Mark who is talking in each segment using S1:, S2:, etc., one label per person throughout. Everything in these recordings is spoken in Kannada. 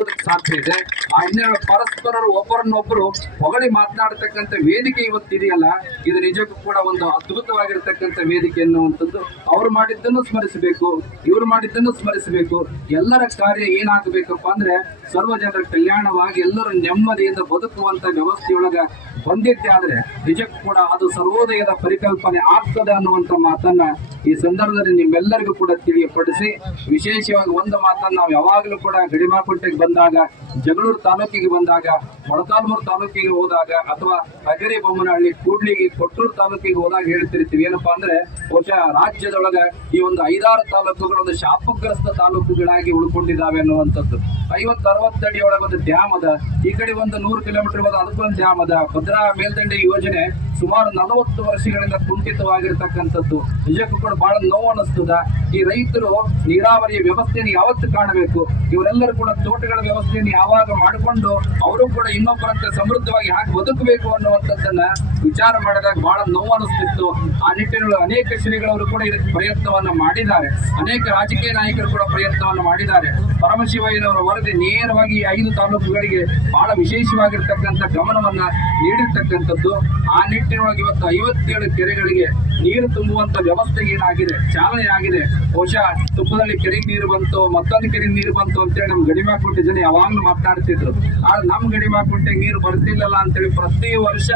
S1: able to ಸಾಧ್ಯ ಇದೆ. ಆ ಹಿನ್ನೆಲೆ ಪರಸ್ಪರರು ಒಬ್ಬರನ್ನೊಬ್ಬರು ಹೊಗಳಿ ಮಾತನಾಡತಕ್ಕಂಥ ವೇದಿಕೆ ಇವತ್ತಿದೆಯಲ್ಲ ಇದು ನಿಜಕ್ಕೂ ಕೂಡ ಒಂದು ಅದ್ಭುತವಾಗಿರ್ತಕ್ಕಂಥ ವೇದಿಕೆ ಅನ್ನುವಂಥದ್ದು ಅವ್ರು ಮಾಡಿದ್ದನ್ನು ಸ್ಮರಿಸಬೇಕು, ಇವ್ರು ಮಾಡಿದ್ದನ್ನು ಸ್ಮರಿಸಬೇಕು. ಎಲ್ಲರ ಕಾರ್ಯ ಏನಾಗಬೇಕಪ್ಪ ಅಂದ್ರೆ ಸರ್ವ ಜನರ ಕಲ್ಯಾಣವಾಗಿ ಎಲ್ಲರೂ ನೆಮ್ಮದಿಯಿಂದ ಬದುಕುವಂತ ವ್ಯವಸ್ಥೆಯೊಳಗ ಬಂದಿದ್ದೆ ಆದ್ರೆ ನಿಜಕ್ಕೂ ಕೂಡ ಅದು ಸರ್ವೋದಯದ ಪರಿಕಲ್ಪನೆ ಆಗ್ತದೆ ಅನ್ನುವಂತ ಮಾತನ್ನ ಈ ಸಂದರ್ಭದಲ್ಲಿ ನಿಮ್ಮೆಲ್ಲರಿಗೂ ಕೂಡ ತಿಳಿಯಪಡಿಸಿ. ವಿಶೇಷವಾಗಿ ಒಂದು ಮಾತನ್ನ ನಾವು ಯಾವಾಗಲೂ ಕೂಡ ಗಡಿಮಾಕುಂಟೆಗೆ ಬಂದಾಗ espectacular. ಜಗಳೂರು ತಾಲೂಕಿಗೆ ಬಂದಾಗ, ಮೊಳಕಾಲ್ಮೂರು ತಾಲೂಕಿಗೆ ಹೋದಾಗ ಅಥವಾ ಹಗರಿ ಬೊಮ್ಮನಹಳ್ಳಿ ಕೂಡ್ಲಿಗೆ ಕೊಟ್ಟೂರು ತಾಲೂಕಿಗೆ ಹೋದಾಗ ಹೇಳ್ತಿರ್ತೀವಿ. ಏನಪ್ಪಾ ಅಂದ್ರೆ, ಬಹುಶಃ ರಾಜ್ಯದೊಳಗ ಈ ಒಂದು ಐದಾರು ತಾಲೂಕುಗಳು ಒಂದು ಶಾಪಗ್ರಸ್ತ ತಾಲೂಕುಗಳಾಗಿ ಉಳ್ಕೊಂಡಿದ್ದಾವೆ ಅನ್ನುವಂಥದ್ದು. ಐವತ್ತು ಅರವತ್ತು ಅಡಿ ಒಳಗೆ ಒಂದು ಡ್ಯಾಮ್ ಅದ. ಈ ಕಡೆ ಒಂದು ನೂರು ಕಿಲೋಮೀಟರ್ ಹೋದ ಅದಕ್ಕೊಂದು ಡ್ಯಾಮ್ ಅದ. ಭದ್ರಾ ಮೇಲ್ದಂಡೆ ಯೋಜನೆ ಸುಮಾರು ನಲವತ್ತು ವರ್ಷಗಳಿಂದ ಕುಂಠಿತವಾಗಿರ್ತಕ್ಕಂಥದ್ದು. ನಿಜಕ್ಕೂ ಕೂಡ ಬಹಳ ನೋವು ಅನಿಸ್ತದ ಈ ರೈತರು ನೀರಾವರಿಯ ವ್ಯವಸ್ಥೆಯನ್ನು ಯಾವತ್ತು ಕಾಣಬೇಕು. ಇವರೆಲ್ಲರೂ ಕೂಡ ತೋಟಗಳ ವ್ಯವಸ್ಥೆಯನ್ನು ಯಾವಾಗ ಮಾಡಿಕೊಂಡು ಅವರು ಕೂಡ ಇನ್ನೊಬ್ಬರಂತೆ ಸಮೃದ್ಧವಾಗಿ ಹಾಕಿ ಬದುಕಬೇಕು ಅನ್ನುವಂಥದ್ದನ್ನ ವಿಚಾರ ಮಾಡಿದಾಗ ಬಹಳ ನೋವು ಅನಿಸ್ತಿತ್ತು ಆ ನಿಟ್ಟಿನಲ್ಲಿ ಅನೇಕ ಶ್ರೀಗಳವರು ಕೂಡ ಇದಕ್ಕೆ ಪ್ರಯತ್ನವನ್ನ ಮಾಡಿದ್ದಾರೆ. ಅನೇಕ ರಾಜಕೀಯ ನಾಯಕರು ಕೂಡ ಪ್ರಯತ್ನವನ್ನು ಮಾಡಿದ್ದಾರೆ. ಪರಮಶಿವಯ್ಯನವರ ವರದಿ ನೇರವಾಗಿ ಈ ಐದು ತಾಲೂಕುಗಳಿಗೆ ಬಹಳ ವಿಶೇಷವಾಗಿರ್ತಕ್ಕಂಥ ಗಮನವನ್ನ ನೀಡಿರ್ತಕ್ಕಂಥದ್ದು. ಆ ನಿಟ್ಟಿನೊಳಗೆ ಇವತ್ತು ಐವತ್ತೇಳು ಕೆರೆಗಳಿಗೆ ನೀರು ತುಂಬುವಂತ ವ್ಯವಸ್ಥೆ ಏನಾಗಿದೆ, ಚಾಲನೆ ಆಗಿದೆ. ಬಹುಶಃ ತುಪ್ಪದಲ್ಲಿ ಕೆರೆಗೆ ನೀರು ಬಂತು, ಮತ್ತೊಂದು ಕೆರೆಗೆ ನೀರು ಬಂತು ಅಂತೇಳಿ ನಮ್ಗೆ ಗಡಿಮೆ ಜನ ಯಾವಾಗ್ಲೂ ಮಾತನಾಡ್ತಿದ್ರು ಆದ್ರೆ ನಮ್ ಗಡಿಮಾಕುಂಟೆಗೆ ನೀರು ಬರ್ತಿಲ್ಲಲ್ಲ ಅಂತೇಳಿ ಪ್ರತಿ ವರ್ಷ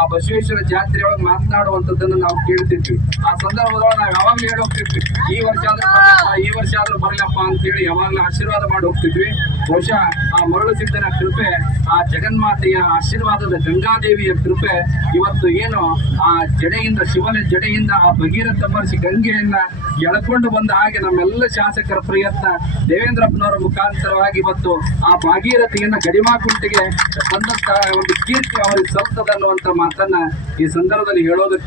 S1: ಆ ಬಸವೇಶ್ವರ ಜಾತ್ರೆ ಒಳಗೆ ಮಾತನಾಡುವಂತದ್ದನ್ನು ನಾವು ಕೇಳ್ತಿದ್ವಿ. ಆ ಸಂದರ್ಭದೊಳಗೆ ನಾವು ಯಾವಾಗ್ಲೂ ಹೇಳಿ ಹೋಗ್ತಿದ್ವಿ ಈ ವರ್ಷ ಆದ್ರೂ ಈ ವರ್ಷ ಆದ್ರೂ ಬರಲಪ್ಪ ಅಂತೇಳಿ ಯಾವಾಗ್ಲೂ ಆಶೀರ್ವಾದ ಮಾಡಿ ಹೋಗ್ತಿದ್ವಿ. ಬಹುಶಃ ಆ ಮರಳು ಸಿದ್ಧನ ಕೃಪೆ, ಆ ಜಗನ್ಮಾತೆಯ ಆಶೀರ್ವಾದದ ಗಂಗಾದೇವಿಯ ಕೃಪೆ ಇವತ್ತು ಏನು ಆ ಜಡೆಯಿಂದ, ಶಿವನ ಜಡೆಯಿಂದ, ಆ ಭಗೀರಥ ಮಹರ್ಷಿ ಗಂಗೆಯನ್ನ ಎಳ್ಕೊಂಡು ಬಂದ ಹಾಗೆ ನಮ್ಮೆಲ್ಲ ಶಾಸಕರ ಪ್ರಯತ್ನ ದೇವೇಂದ್ರಪ್ಪನವರ ಮುಖಾಂತರವಾಗಿ ಇವತ್ತು ಆ ಭಾಗೀರಥಿಯನ್ನ ಗಡಿಮಾಕುಂಟಿಗೆ ಬಂದಂತಹ ಒಂದು ಕೀರ್ತಿ ಅವರಿಗೆ ಸಲ್ತದ ಅನ್ನುವಂತ ಮಾತನ್ನ ಈ ಸಂದರ್ಭದಲ್ಲಿ ಹೇಳೋದಕ್ಕೆ